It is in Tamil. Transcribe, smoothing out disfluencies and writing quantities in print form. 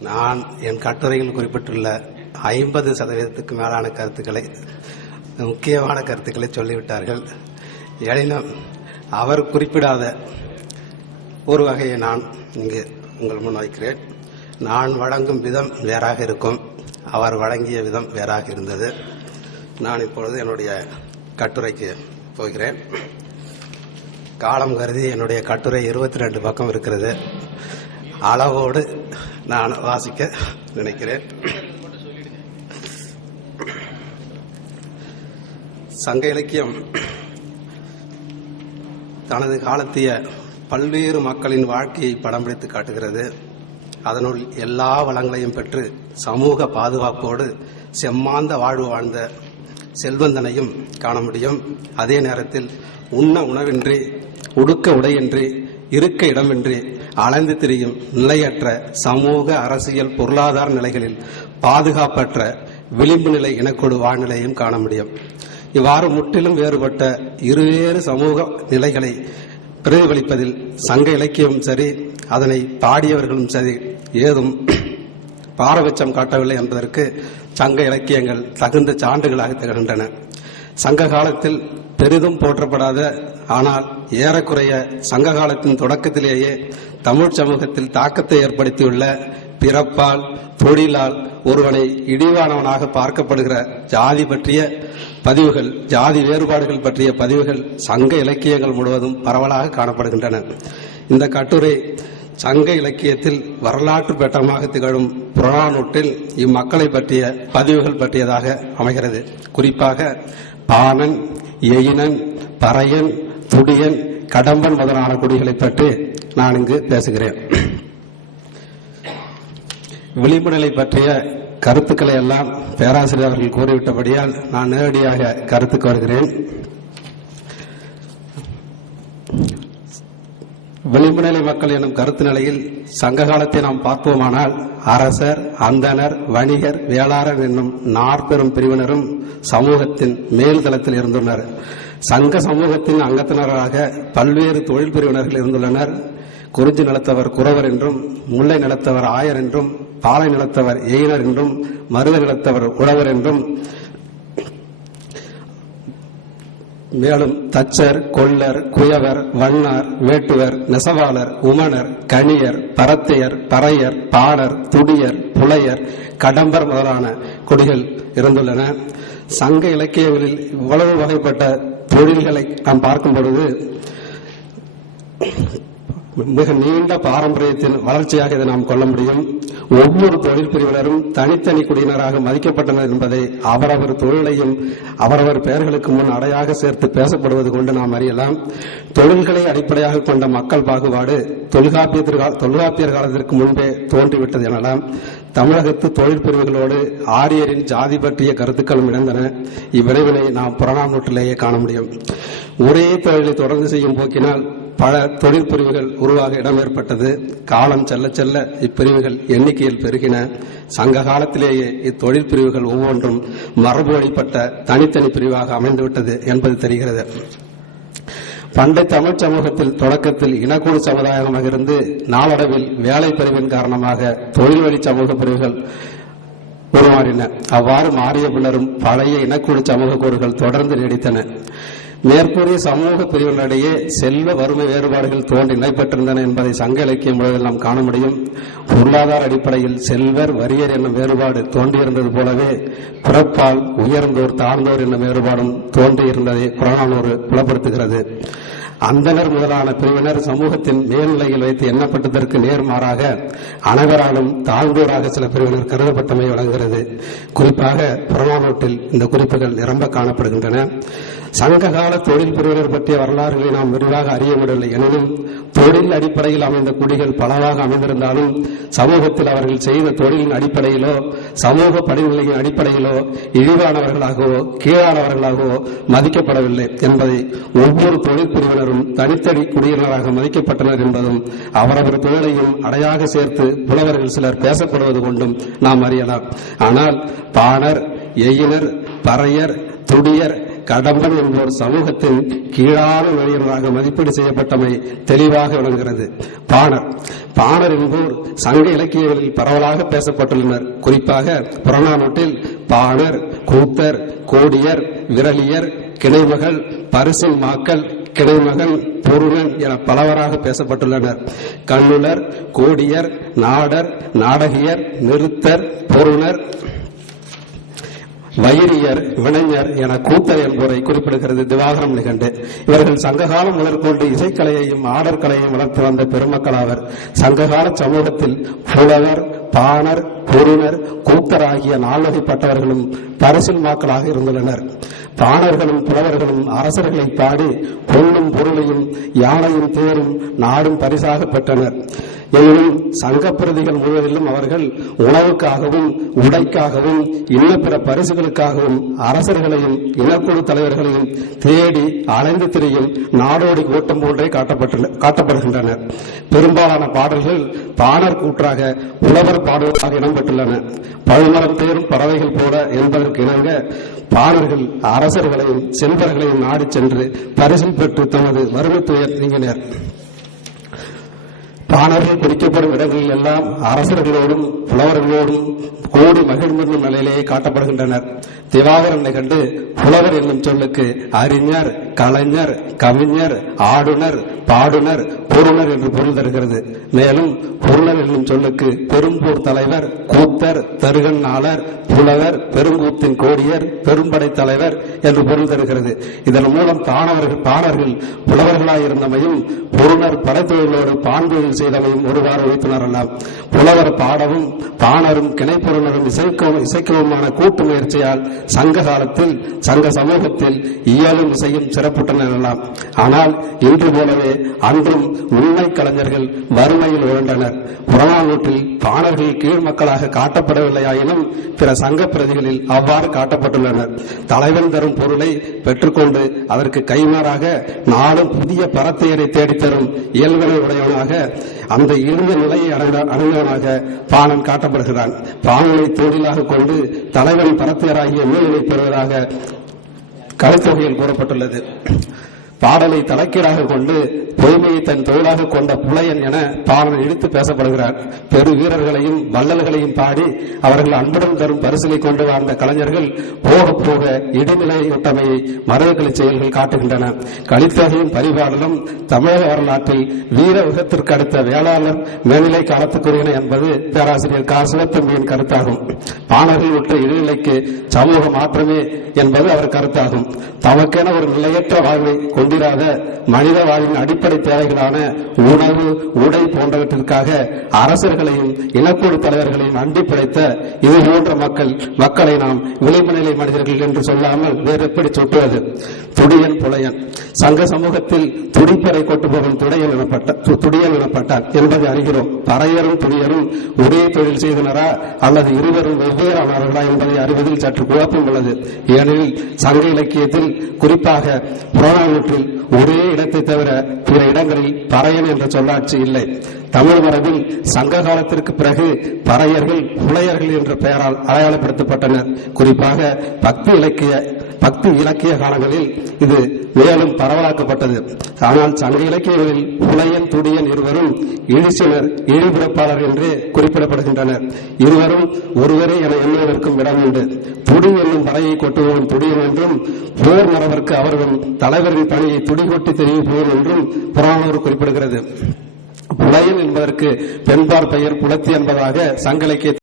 நான் என் கட்டுரையில் குறிப்பிட்டுள்ள 50% மேலான கருத்துக்களை, முக்கியமான கருத்துக்களை சொல்லிவிட்டார்கள். எனினும் அவர் குறிப்பிடாத ஒரு வகையை நான் இங்கு உங்கள் முன் வைக்கிறேன். நான் வழங்கும் விதம் வேறாக இருக்கும், அவர் வழங்கிய விதம் வேறாக இருந்தது. நான் இப்பொழுது என்னுடைய கட்டுரைக்கு போகிறேன். காலம் கருதி என்னுடைய கட்டுரை 22 பக்கம் இருக்கிறது. அளவோடு நான் வாசிக்க நினைக்கிறேன். சங்க இலக்கியம் தனது காலத்திய பல்வேறு மக்களின் வாழ்க்கையை படம் பிடித்து காட்டுகிறது. அதனுள் எல்லா வளங்களையும் பெற்று சமூக பாதுகாப்போடு செம்மாந்த வாழ்வு வாழ்ந்த செல்வந்தனையும் காண முடியும். அதே நேரத்தில் உண்ண உணவின்றி, உடுக்க உடையின்றி, இருக்க இடமின்றி அலைந்து திரியும் நிலையற்ற சமூக, அரசியல், பொருளாதார நிலைகளில் பாதுகாப்பற்ற விளிம்பு நிலை இனக்கொடு வாழ்நிலையும் காண முடியும். இவ்வாறு முற்றிலும் வேறுபட்ட இருவேறு சமூக நிலைகளை பிரதிபலிப்பதில் சங்க இலக்கியமும் சரி, அதனை பாடியவர்களும் சரி, ஏதும் பாரபட்சம் காட்டவில்லை என்பதற்கு சங்க இலக்கியங்கள் தகுந்த சான்றுகளாக திகழ்கின்றன. சங்க காலத்தில் பெரிதும் போற்றப்படாத, ஆனால் ஏறக்குறைய சங்க காலத்தின் தொடக்கத்திலேயே தமிழ் சமூகத்தில் தாக்கத்தை ஏற்படுத்தியுள்ள, பிறப்பால் தொழிலால் ஒருவனை இழிவானவனாக பார்க்கப்படுகிற ஜாதி பற்றிய பதிவுகள், ஜாதி வேறுபாடுகள் பற்றிய பதிவுகள் சங்க இலக்கியங்கள் முழுவதும் பரவலாக காணப்படுகின்றன. இந்த கட்டுரை சங்க இலக்கியத்தில் வரலாற்று பெட்டமாக திகழும் புறநானூற்றில் இம்மக்களை பற்றிய பதிவுகள் பற்றியதாக அமைகிறது. குறிப்பாக பாணன், எயினன், பறையன், துடியன், கடம்பன் முதலான குடிகளை பற்றி நான் இங்கு பேசுகிறேன். விளிம்பு நிலை பற்றிய கருத்துக்களை எல்லாம் பேராசிரியர் அவர்கள் கூறிவிட்டபடியால் நான் நேரடியாக கருத்துக்கு வருகிறேன். விளிம்பு நிலை மக்கள் எனும் கருத்து நிலையில் சங்க காலத்தை நாம் பார்ப்போமானால் அரசர், அந்தனர், வணிகர், வேளாளர் என்னும் 4 பெரும் பிரிவினரும் சமூகத்தின் மேல்தளத்தில் இருந்துள்ளனர். சங்க சமூகத்தின் அங்கத்தினராக பல்வேறு தொழில் பிரிவினர்கள் இருந்துள்ளனர். குறிஞ்சி நிலத்தவர் குறவர் என்றும், முல்லை நிலத்தவர் ஆயர் என்றும், பாலை நிலத்தவர் எயினர் என்றும், மருத நிலத்தவர் உழவர் என்றும், மேலும் தச்சர், கொல்லர், குயவர், வண்ணார், வேட்டுவர், நெசவாளர், உமணர், கணியர், பரத்தையர், பறையர், பாணர், துடியர், புலையர், கடம்பர் முதலான கொடிகள் இருந்துள்ளன. சங்க இலக்கியங்களில் இவ்வளவு வகைப்பட்ட தொழில்களை நாம் பார்க்கும் பொழுது மிக நீண்ட பாரம்பரியத்தின் வளர்ச்சியாக இதை நாம் கொள்ள முடியும். ஒவ்வொரு தொழில் பிரிவினரும் தனித்தனி குடியினராக மதிக்கப்பட்டனர் என்பதை அவரவர் தொழிலையும் அவரவர் பெயர்களுக்கு முன் அடையாக சேர்த்து பேசப்படுவது கொண்டு நாம் அறியலாம். தொழில்களை அடிப்படையாக கொண்ட மக்கள் பாகுபாடு தொல்காப்பியர் காலத்திற்கு முன்பே தோன்றிவிட்டது எனலாம். தமிழகத்து தொழில் பிரிவுகளோடு ஆரியரின் ஜாதி பற்றிய கருத்துக்களும் இணைந்தன. இவ்விளைவினை நாம் புறநானூற்றிலேயே காண முடியும். ஒரே தொழிலை தொடர்ந்து செய்யும் போக்கினால் பல தொழில் பிரிவுகள் உருவாக இடம் ஏற்பட்டது. காலம் செல்ல செல்ல இப்பிரிவுகள் எண்ணிக்கையில் பெருகின. சங்க காலத்திலேயே இத்தொழில் பிரிவுகள் ஒவ்வொன்றும் மரபு வழிபட்ட தனித்தனி பிரிவாக அமைந்துவிட்டது என்பது தெரிகிறது. பண்டை தமிழ் சமூகத்தில் தொடக்கத்தில் இனக்குழு சமுதாயமாக இருந்து நாளடைவில் வேலை பிரிவின் காரணமாக தொழில் வழி சமூக பிரிவுகள் உருமாறின. அவ்வாறு மாறிய பின்னரும் பழைய இனக்குழு சமூக கூறுகள் தொடர்ந்து நீடித்தன. மேற்கூறிய சமூக பிரிவினரிடையே செல்வ வறுமை வேறுபாடுகள் தோன்றி நடைபெற்றிருந்தன என்பதை சங்க இலக்கியம் முழுவதில் நாம் காண முடியும். பொருளாதார அடிப்படையில் செல்வர், வறியர் என்னும் வேறுபாடு தோன்றியிருந்தது போலவே பிறப்பால் உயர்ந்தோர், தாழ்ந்தோர் என்னும் வேறுபாடும் தோன்றியிருந்ததை புறநானூறு புலப்படுத்துகிறது. அந்தனர் முதலான பிரிவினர் சமூகத்தின் மேல்நிலையில் வைத்து எண்ணப்பட்டதற்கு நேர்மாறாக அனைவராலும் தாழ்ந்தோராக சில பிரிவினர் கருதப்பட்டமை வழங்குகிறது. குறிப்பாக புறநானூற்றில் இந்த குறிப்புகள் நிரம்ப காணப்படுகின்றன. சங்ககால தொழில் பிரிவினர் பற்றிய வரலாறுகளை நாம் விரிவாக அறிய முடியவில்லை. எனினும் தொழில் அடிப்படையில் அமைந்த குடிகள் பலவாக அமைந்திருந்தாலும் சமூகத்தில் அவர்கள் செய்த தொழிலின் அடிப்படையிலோ சமூக படிநிலையின் அடிப்படையிலோ இழிவானவர்களாகவோ கீழானவர்களாகவோ மதிக்கப்படவில்லை என்பதை, ஒவ்வொரு தொழில் பிரிவினரும் தனித்தனி குடியினராக மதிக்கப்பட்டனர் என்பதும் அவரவர் தொழிலையும் அடையாக சேர்த்து புலவர்கள் சிலர் பேசப்படுவது கொண்டும் நாம் அறியலாம். ஆனால் பாணர், எயினர், பறையர், துடியர், கடம்பன் என்போர் சமூகத்தின் கீழான நிலையினராக மதிப்பீடு செய்யப்பட்டமை தெளிவாக விளங்குகிறது. பாணர் என்போர் சங்க இலக்கியங்களில் பரவலாக பேசப்பட்டுள்ளனர். குறிப்பாக புறநானூற்றில் பாணர், கூத்தர், கோடியர், விரலியர், கிணைமகள், பரிசில் மாக்கள், கிணைமகன், பொருணன் என பலவராக பேசப்பட்டுள்ளனர். கண்ணுலர், கோடியர், நாடர், நாடகியர், நிறுத்தர், பொருணர், வைரியர், வினைஞர் என கூத்தர் என்போரை குறிப்பிடுகிறது திவாகரம் நிகண்டு. இவர்கள் சங்ககாலம் முதற்கொண்டு இசைக்கலையையும் ஆடற்கலையையும் வளர்த்து வந்த பெருமக்கள் ஆவர். சங்ககால சமூகத்தில் புலவர், பாணர், பொருணர், கூத்தர் ஆகிய நால்வகைப்பட்டவர்களும் பரிசில் மாக்களாக இருந்துள்ளனர். பாணர்களும் புலவர்களும் அரசர்களை பாடி பொன்னும் பொருளையும் யானையும் தேரும் நாடும் பரிசாக பெற்றனர். எனினும் சங்க பிரதிகள் முழுவதிலும் அவர்கள் உணவுக்காகவும் உடைக்காகவும் இன்ன பிற பரிசுகளுக்காகவும் அரசர்களையும் இனக்குழு தலைவர்களையும் தேடி அலைந்து திரியும் நாடோடி கூட்டம் போன்றே காட்டப்படுகின்றனர். பெரும்பாலான பாடல்கள் பாணர் கூற்றாக உழவர் பாடல்களாக இடம்பெற்றுள்ளன. பழுமரம் தேரும் பறவைகள் போல என்பதற்கு இணங்க பாணர்கள் அரசர்களையும் செல்வர்களையும் நாடி சென்று பரிசில் பெற்று தமது வறுமை துயர் நீங்கினர். பாணர்கள் குறிக்கப்படும் இடங்களில் எல்லாம் அரசர்களோடும் புலவர்களோடும் கோடி மகிழ்ந்திருந்த நிலையிலேயே காட்டப்படுகின்றனர். திவாகரனை கண்டு புலவர் என்னும் சொல்லுக்கு அறிஞர், கலைஞர், கவிஞர், ஆடுனர், பாடுனர், பொருணர் என்று பொருள் தருகிறது. மேலும் பொருணர் என்னும் சொல்லுக்கு பெரும்பூர் தலைவர், கூத்தர், தருகண்ணாளர், புலவர், பெருங்கூத்தின் கோடியர், பெரும்படை தலைவர் என்று பொருள் தருகிறது. இதன் மூலம் பாணர்கள் புலவர்களாயிருந்தமையும் பொருணர் படைத்தொழிலோடு பாண்தொழில் செய்தமையும் ஒருவாறு வைத்துணரலாம். புலவர் பாடவும் பாணரும் கிணைப்பொருணரும் இசைக்கவுமான கூட்டு முயற்சியால் சங்க காலத்தில் சங்க சமூகத்தில் இயலும் இசையும் சிறப்புற்றன எனலாம். ஆனால் இன்று போலவே அன்றும் உண்மை கலைஞர்கள் வறுமையில் உழண்டனர். புறநானூற்றில் பாணர்கள் கீழ் மக்களாக காட்டப்படவில்லையாயினும் பிற சங்க பிரதிகளில் அவ்வாறு காட்டப்பட்டுள்ளனர். தலைவன் தரும் பொருளை பெற்றுக்கொண்டு அதற்கு கைமாறாக நாளும் புதிய பரத்தையரை தேடித்தரும் இயல்பினை உடையவனாக அந்த இருந்த நிலையை அடைந்தவனாக பாணன் காட்டப்படுகிறான். பாணனை தொழிலாக கொண்டு தலைவன் பரத்தையராகிய மேலினை பெறுவதாக கலைத்தொகையில் கூறப்பட்டுள்ளது. பாடலை தலைக்கீடாக கொண்டு பொய்மையை தன் தொழிலாக கொண்ட புலையன் என பாணன் இழுத்து பேசப்படுகிறார். பெரு வீரர்களையும் வள்ளல்களையும் பாடி அவர்கள் அன்புடன் தரும் பரிசிலை கொண்டு வாழ்ந்த கலைஞர்கள் போக போக இடைநிலையொட்டமையை மரபுகளை செயல்கள் காட்டுகின்றன. கலித்தொகையும் பரிபாடலும் தமிழக வரலாற்றில் வீர யுகத்திற்கு அடுத்த வேளாளர் மேல்நிலை காலத்துக்குரியன என்பது பேராசிரியர் கா. சிவத்தம்பியின் கருத்தாகும். பாணர்கள் உற்ற இடைநிலைக்கு சமூக மாற்றமே என்பது அவர் கருத்தாகும். தமக்கென ஒரு நிலையற்ற வாழ்வை கொண்டிராத மனித வாழ்வின் அடிப்படை தேவைகளான உணவு, உடை போன்றவற்றிற்காக அரசர்களையும் இனக்குழு தலைவர்களையும் அண்டி பிழைத்த இது போன்ற மக்களை நாம் விளிம்புநிலை மனிதர்கள் என்று சொல்லாமல் வேறு எப்படி சொட்டுவது? துடியன், புலையன். சங்க சமூகத்தில் துடிப்பறை கொண்டு போகும் துடியன் எனப்பட்டார் என்பதை அறிகிறோம். பறையரும் துடியரும் ஒரே தொழில் செய்தனரா அல்லது இருவரும் வெவ்வேறானவர்களா என்பதை அறிவதில் சற்று குழப்பம் உள்ளது. ஏனெனில் சங்க இலக்கியத்தில் குறிப்பாக புறநானூற்றில் ஒரே இடத்தை தவிர பிற இடங்களில் பறையன் என்ற சொல்லாட்சி இல்லை. தமிழ் மரபில் சங்க காலத்திற்கு பிறகு பறையர்கள் புலையர்கள் என்ற பெயரால் அடையாளப்படுத்தப்பட்டனர். குறிப்பாக பக்தி இலக்கிய காலங்களில் இது மேலும் பரவலாக்கப்பட்டது. ஆனால் சங்க இலக்கியங்களில் புலையன், துடியன் இருவரும் இழிசினர், இழிபிறப்பாளர் என்று குறிப்பிடப்படுகின்றனர். இருவரும் ஒருவரே என எண்ணுவதற்கும் இடம் உண்டு. துடி என்னும் பறையை கொட்டுவோம் துடியன் என்றும், போர் மரபருக்கு அவர்கள் தலைவரின் பணியை துடிகொட்டி தெரிவிப்போம் என்றும் புறநானூறு குறிப்பிடுகிறது. புலையன் என்பதற்கு பெண்பார் பெயர் புலத்தி என்பதாக சங்க இலக்கிய